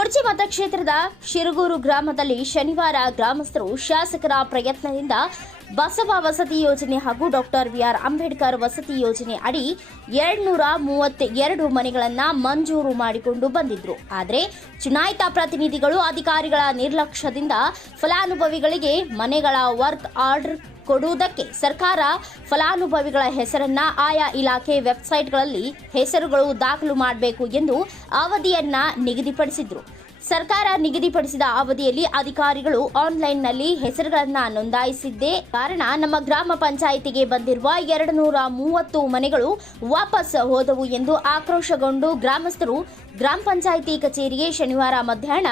ಕೊಡ್ಚಿ ಮತಕ್ಷೇತ್ರದ ಶಿರಗೂರು ಗ್ರಾಮದಲ್ಲಿ ಶನಿವಾರ ಗ್ರಾಮಸ್ಥರು ಶಾಸಕರ ಪ್ರಯತ್ನದಿಂದ ಬಸವ ವಸತಿ ಯೋಜನೆ ಹಾಗೂ ಡಾಕ್ಟರ್ ವಿ ಆರ್ ಅಂಬೇಡ್ಕರ್ ವಸತಿ ಯೋಜನೆ ಅಡಿ ಎರಡ್ನೂರ ಮೂವತ್ತೆರಡು ಮನೆಗಳನ್ನು ಮಂಜೂರು ಮಾಡಿಕೊಂಡು ಬಂದಿದ್ರು. ಆದರೆ ಚುನಾಯಿತ ಪ್ರತಿನಿಧಿಗಳು ಅಧಿಕಾರಿಗಳ ನಿರ್ಲಕ್ಷ್ಯದಿಂದ ಫಲಾನುಭವಿಗಳಿಗೆ ಮನೆಗಳ ವರ್ಕ್ ಆರ್ಡರ್ ಕೊಡುವುದಕ್ಕೆ ಸರ್ಕಾರ ಫಲಾನುಭವಿಗಳ ಹೆಸರನ್ನ ಆಯಾ ಇಲಾಖೆ ವೆಬ್ಸೈಟ್ಗಳಲ್ಲಿ ಹೆಸರುಗಳು ದಾಖಲು ಮಾಡಬೇಕು ಎಂದು ಅವಧಿಯನ್ನ ನಿಗದಿಪಡಿಸಿದ್ರು. ಸರ್ಕಾರ ನಿಗದಿಪಡಿಸಿದ ಅವಧಿಯಲ್ಲಿ ಅಧಿಕಾರಿಗಳು ಆನ್ಲೈನ್ನಲ್ಲಿ ಹೆಸರುಗಳನ್ನ ನೋಂದಾಯಿಸಿದ್ದೇ ಕಾರಣ ನಮ್ಮ ಗ್ರಾಮ ಪಂಚಾಯಿತಿಗೆ ಬಂದಿರುವ ಎರಡು ನೂರ ಮೂವತ್ತು ಮನೆಗಳು ವಾಪಸ್ ಹೋದವು ಎಂದು ಆಕ್ರೋಶಗೊಂಡು ಗ್ರಾಮಸ್ಥರು ಗ್ರಾಮ ಪಂಚಾಯಿತಿ ಕಚೇರಿಗೆ ಶನಿವಾರ ಮಧ್ಯಾಹ್ನ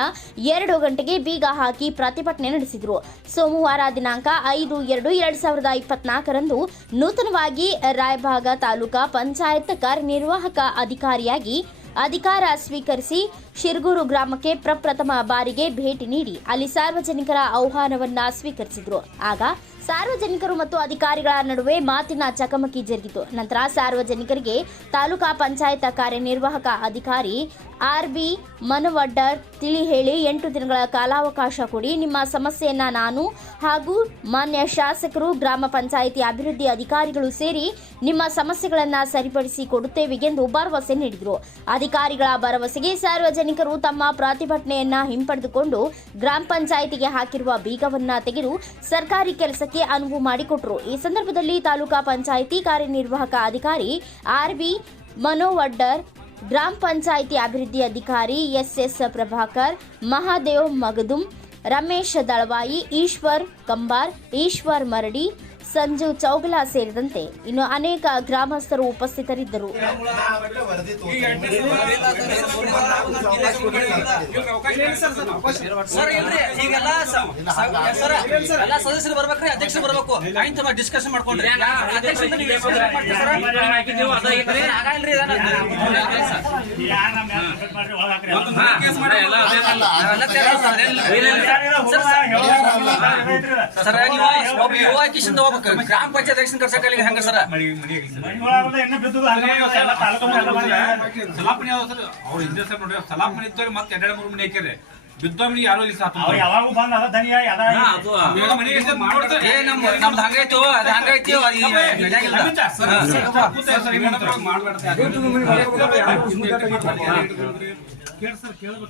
ಎರಡು ಗಂಟೆಗೆ ಬೀಗ ಹಾಕಿ ಪ್ರತಿಭಟನೆ ನಡೆಸಿದರು. ಸೋಮವಾರ ದಿನಾಂಕ ಐದು ಎರಡು ಎರಡ್ ಸಾವಿರದ ಇಪ್ಪತ್ನಾಲ್ಕರಂದು ನೂತನವಾಗಿ ರಾಯಭಾಗ ತಾಲೂಕಾ ಪಂಚಾಯತ್ ಕಾರ್ಯನಿರ್ವಾಹಕ ಅಧಿಕಾರಿಯಾಗಿ ಅಧಿಕಾರ ಸ್ವೀಕರಿಸಿ ಶಿರ್ಗೂರು ಗ್ರಾಮಕ್ಕೆ ಪ್ರಪ್ರಥಮ ಬಾರಿಗೆ ಭೇಟಿ ನೀಡಿ ಅಲ್ಲಿ ಸಾರ್ವಜನಿಕರ ಆಹ್ವಾನವನ್ನ ಸ್ವೀಕರಿಸಿದ್ರು. ಆಗ ಸಾರ್ವಜನಿಕರು ಮತ್ತು ಅಧಿಕಾರಿಗಳ ನಡುವೆ ಮಾತಿನ ಚಕಮಕಿ ಜರುಗಿತು. ನಂತರ ಸಾರ್ವಜನಿಕರಿಗೆ ತಾಲೂಕಾ ಪಂಚಾಯತ್ ಕಾರ್ಯನಿರ್ವಾಹಕ ಅಧಿಕಾರಿ ಆರ್ ಬಿ ಮನವಡ್ಡರ್ ತಿಳಿ ಹೇಳಿ ಎಂಟು ದಿನಗಳ ಕಾಲಾವಕಾಶ ಕೊಡಿ. ನಿಮ್ಮ ಸಮಸ್ಯೆಯನ್ನ ನಾನು ಹಾಗೂ ಮಾನ್ಯ ಶಾಸಕರು, ಗ್ರಾಮ ಪಂಚಾಯಿತಿ ಅಭಿವೃದ್ಧಿ ಅಧಿಕಾರಿಗಳು ಸೇರಿ ನಿಮ್ಮ ಸಮಸ್ಯೆಗಳನ್ನು ಸರಿಪಡಿಸಿ ಕೊಡುತ್ತೇವೆ ಎಂದು ಭರವಸೆ ನೀಡಿದರು. ಅಧಿಕಾರಿಗಳ ಭರವಸೆಗೆ ಸಾರ್ವಜನಿಕರು ತಮ್ಮ ಪ್ರತಿಭಟನೆಯನ್ನ ಹಿಂಪಡೆದುಕೊಂಡು ಗ್ರಾಮ ಪಂಚಾಯಿತಿಗೆ ಹಾಕಿರುವ ಬೀಗವನ್ನ ತೆಗೆದು ಸರ್ಕಾರಿ ಕೆಲಸಕ್ಕೆ ಅನುವು ಮಾಡಿಕೊಟ್ರು. ಈ ಸಂದರ್ಭದಲ್ಲಿ ತಾಲೂಕಾ ಪಂಚಾಯಿತಿ ಕಾರ್ಯನಿರ್ವಾಹಕ ಅಧಿಕಾರಿ ಆರ್ಬಿ ಮನೋವಡ್ಡರ್, ಗ್ರಾಮ ಪಂಚಾಯಿತಿ ಅಭಿವೃದ್ಧಿ ಅಧಿಕಾರಿ ಎಸ್ಎಸ್ ಪ್ರಭಾಕರ್, ಮಹಾದೇವ್ ಮಗದುಂ, ರಮೇಶ್ ದಳವಾಯಿ, ಈಶ್ವರ್ ಕಂಬಾರ್, ಈಶ್ವರ್ ಮರಡಿ ಸಂಜು ಚೌಗಲಾ ಸೇರಿದಂತೆ ಇನ್ನು ಅನೇಕ ಗ್ರಾಮಸ್ಥರು ಉಪಸ್ಥಿತರಿದ್ದರು ಸದಸ್ಯರು ಬರ್ಬೇಕ್ರಿ ಅಧ್ಯಕ್ಷರು ಬರ್ಬೇಕು ಆಯ್ತು ತಮ್ಮ ಡಿಸ್ಕಷನ್ ಮಾಡ್ಕೊಂಡ್ರಿ ಸರ್? ಯುವ ಕಿಶನ್ ಹೋಗ್ಬೇಕು ಗ್ರಾಮ ಪಂಚಾಯತ್ ಎಲೆಕ್ಷನ್ ಕರ್ಸಕ್ಕೆ ಅಲ್ಲಿಗೆ ಹೆಂಗ ಸರ್ ಸರ್ ಅವ್ರ ಹಿಂದೆ ಸರ್ ನೋಡಿ ಸಲಾಪಣಿ ಇದ್ದವ್ರಿ ಮತ್ತೆ ಎರಡೆರಡು ಮೂರು ಮನೆ ಯಾರು ಇಲ್ಲ ಯಾವಾಗೂ ಬಂದ ಅದ ಧನಿಯ ನಮ್ದು ಅದು ಕೇಳಿ ಸರ್, ಕೇಳ್ಬೇಕು.